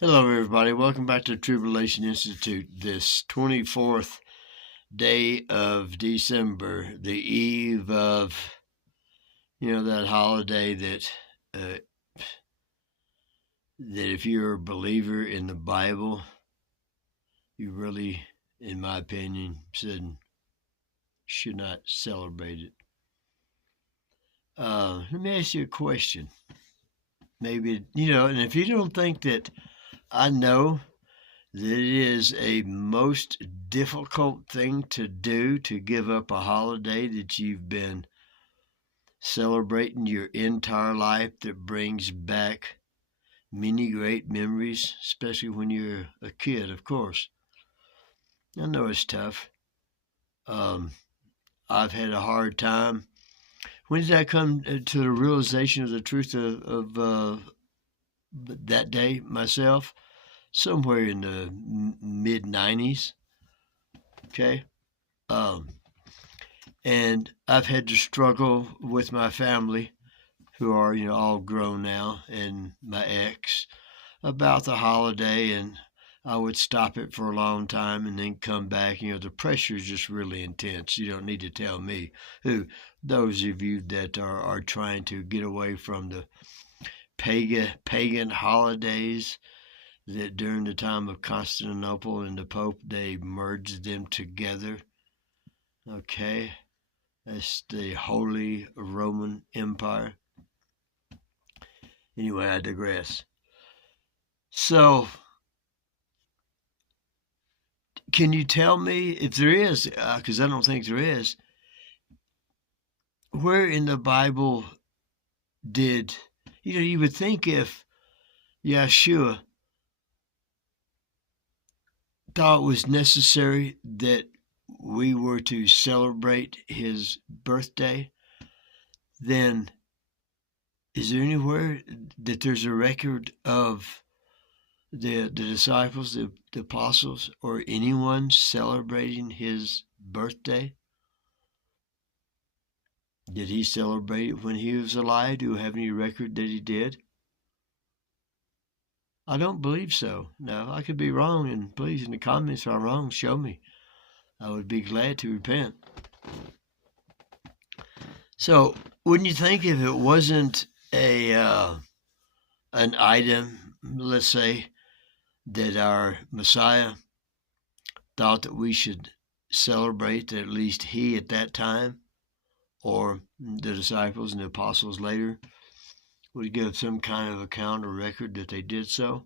Hello, everybody. Welcome back to Tribulation Institute. This 24th day of December, the eve of, that holiday that if you're a believer in the Bible, you really, in my opinion, should not celebrate it. Let me ask you a question. Maybe, and if you don't think that I know that it is a most difficult thing to do to give up a holiday that you've been celebrating your entire life that brings back many great memories, especially when you're a kid, of course. I know it's tough. I've had a hard time. When did I come to the realization of the truth of that day myself? Somewhere in the mid 90s. Okay. And I've had to struggle with my family, who are, all grown now, and my ex about the holiday. And I would stop it for a long time and then come back. The pressure is just really intense. You don't need to tell me those of you that are trying to get away from the pagan holidays, that during the time of Constantinople and the Pope, they merged them together. Okay? That's the Holy Roman Empire. Anyway, I digress. So, can you tell me, if there is, because I don't think there is, where in the Bible did, you would think if Yeshua thought it was necessary that we were to celebrate his birthday, then is there anywhere that there's a record of the disciples, the apostles, or anyone celebrating his birthday? Did he celebrate it when he was alive? Do you have any record that he did? I don't believe so. Now, I could be wrong, and please, in the comments, if I'm wrong, show me. I would be glad to repent. So, wouldn't you think if it wasn't an item, let's say, that our Messiah thought that we should celebrate, that at least he at that time, or the disciples and the apostles later, would give some kind of account or record that they did so?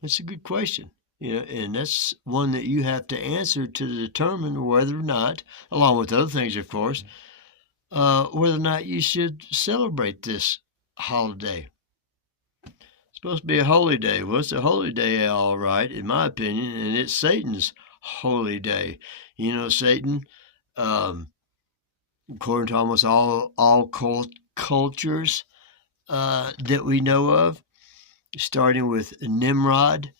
That's a good question. And that's one that you have to answer to determine whether or not, along with other things, of course, whether or not you should celebrate this holiday. It's supposed to be a holy day. Well, it's a holy day, all right, in my opinion, and it's Satan's holy day. Satan, according to almost all cultures that we know of, starting with Nimrod,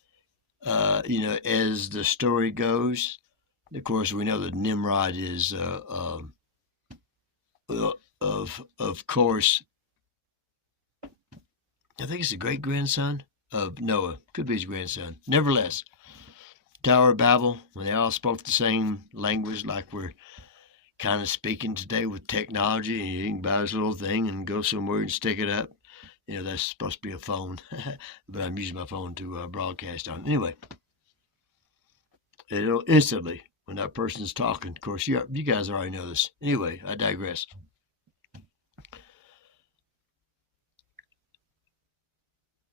as the story goes. Of course, we know that Nimrod is, of course, I think it's the great-grandson of Noah. Could be his grandson. Nevertheless, Tower of Babel, when they all spoke the same language like we're kind of speaking today with technology, and you can buy this little thing and go somewhere and stick it up. That's supposed to be a phone, but I'm using my phone to broadcast on. Anyway, it'll instantly, when that person's talking, of course, you guys already know this. Anyway, I digress.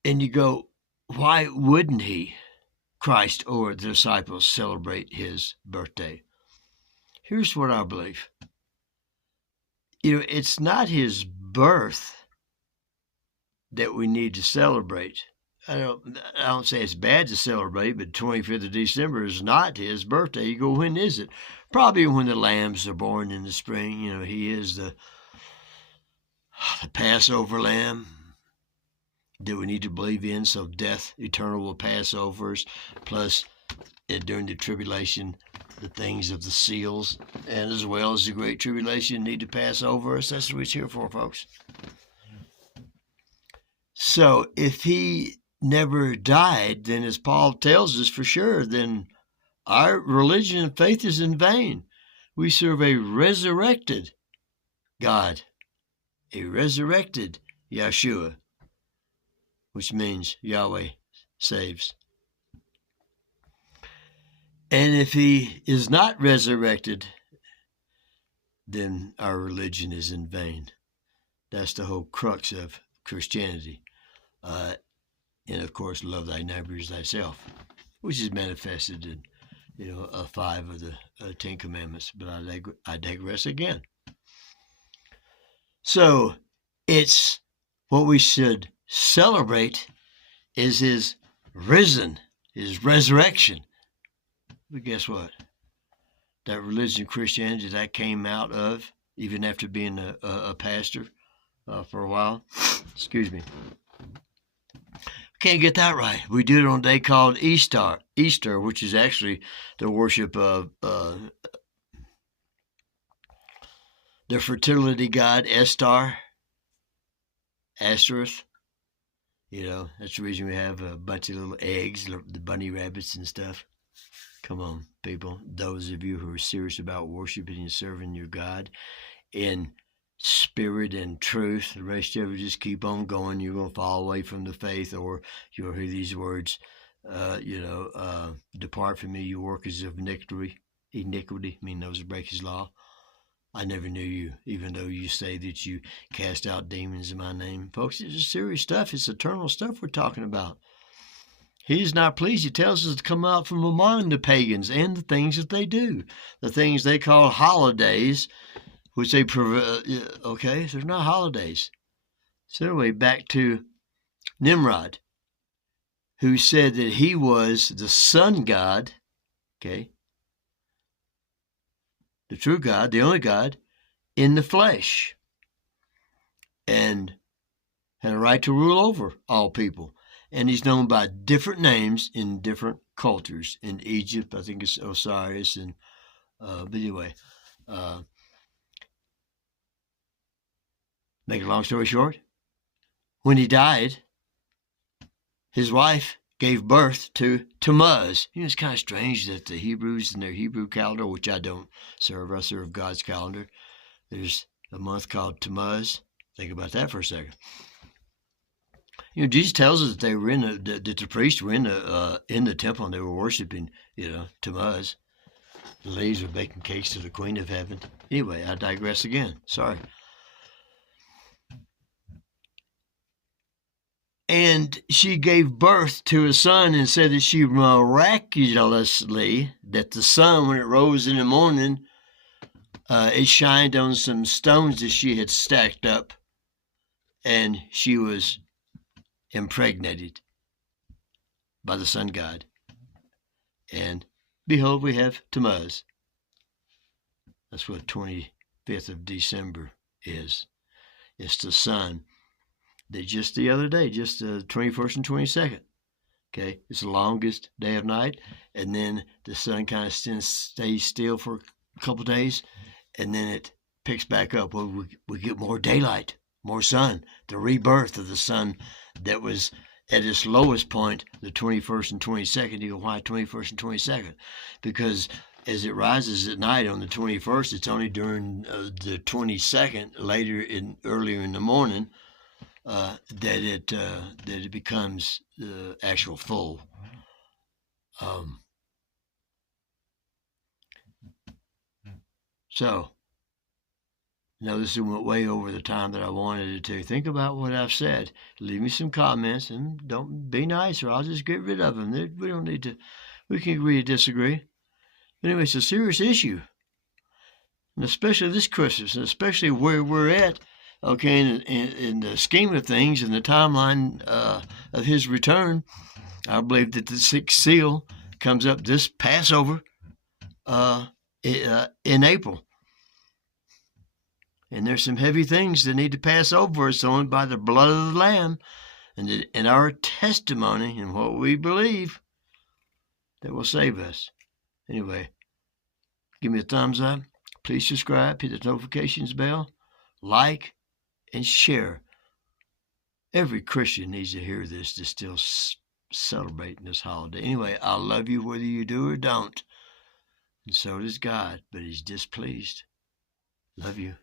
And you go, why wouldn't he, Christ or the disciples, celebrate his birthday? Here's what I believe. It's not his birth that we need to celebrate. I don't say it's bad to celebrate, but 25th of December is not his birthday. You go, when is it? Probably when the lambs are born in the spring. He is the Passover lamb that we need to believe in, so death eternal will pass over us, plus during the tribulation, the things of the seals, and as well as the great tribulation need to pass over us. That's what it's here for, folks. So if he never died, then as Paul tells us for sure, then our religion and faith is in vain. We serve a resurrected God, a resurrected Yeshua, which means Yahweh saves. And if he is not resurrected, then our religion is in vain. That's the whole crux of Christianity. And of course, love thy neighbor as thyself, which is manifested in, 5 of the 10 Commandments. But I digress again. So it's what we should celebrate is his resurrection. But guess what? That religion, Christianity, that came out of, even after being a pastor for a while. Excuse me. Can't get that right. We do it on a day called Easter, which is actually the worship of the fertility god Astaroth. That's the reason we have a bunch of little eggs, the bunny rabbits and stuff. Come on, people. Those of you who are serious about worshiping and serving your God in spirit and truth, the rest of you just keep on going. You're going to fall away from the faith, or you'll hear these words, depart from me, you workers of iniquity, mean those who break his law. I never knew you, even though you say that you cast out demons in my name. Folks, it's serious stuff. It's eternal stuff we're talking about. He is not pleased. He tells us to come out from among the pagans and the things that they do, the things they call holidays, which they okay, so they're not holidays. So anyway, back to Nimrod, who said that he was the sun god, okay, the true God, the only God, in the flesh, and had a right to rule over all people. And he's known by different names in different cultures. In Egypt, I think it's Osiris, and but anyway, make a long story short, when he died, his wife gave birth to TAMMUZ. It's kind of strange that the Hebrews in their Hebrew calendar, which I don't serve, I serve God's calendar, there's a month called TAMMUZ. Think about that for a second. Jesus tells us that they were that the priests were in the temple and they were worshiping, TAMMUZ. The ladies were baking cakes to the Queen of Heaven. Anyway, I digress again. Sorry. And she gave birth to a son and said that she miraculously, that the sun, when it rose in the morning, it shined on some stones that she had stacked up, and she was impregnated by the sun god. And behold, we have TAMMUZ. That's what 25th of December is. It's the sun that just the other day, just the 21st and 22nd, okay, it's the longest day of night, and then the sun kind of stays still for a couple of days, and then it picks back up. Well, we get more daylight, more sun, the rebirth of the sun that was at its lowest point, the 21st and 22nd. You go, why 21st and 22nd? Because as it rises at night on the 21st, it's only during the 22nd, earlier in the morning, that it becomes the actual full. So, now this went way over the time that I wanted it to. Think about what I've said. Leave me some comments, and don't be nice, or I'll just get rid of them. We don't need to. We can agree to disagree. Anyway, it's a serious issue, and especially this Christmas, and especially where we're at. Okay, in the scheme of things, in the timeline of his return, I believe that the sixth seal comes up this Passover in April. And there's some heavy things that need to pass over us on by the blood of the Lamb and our testimony and what we believe that will save us. Anyway, give me a thumbs up. Please subscribe. Hit the notifications bell. Like and share. every Christian needs to hear this to still celebrating this holiday. Anyway, I love you whether you do or don't. And so does God, but he's displeased. Love you.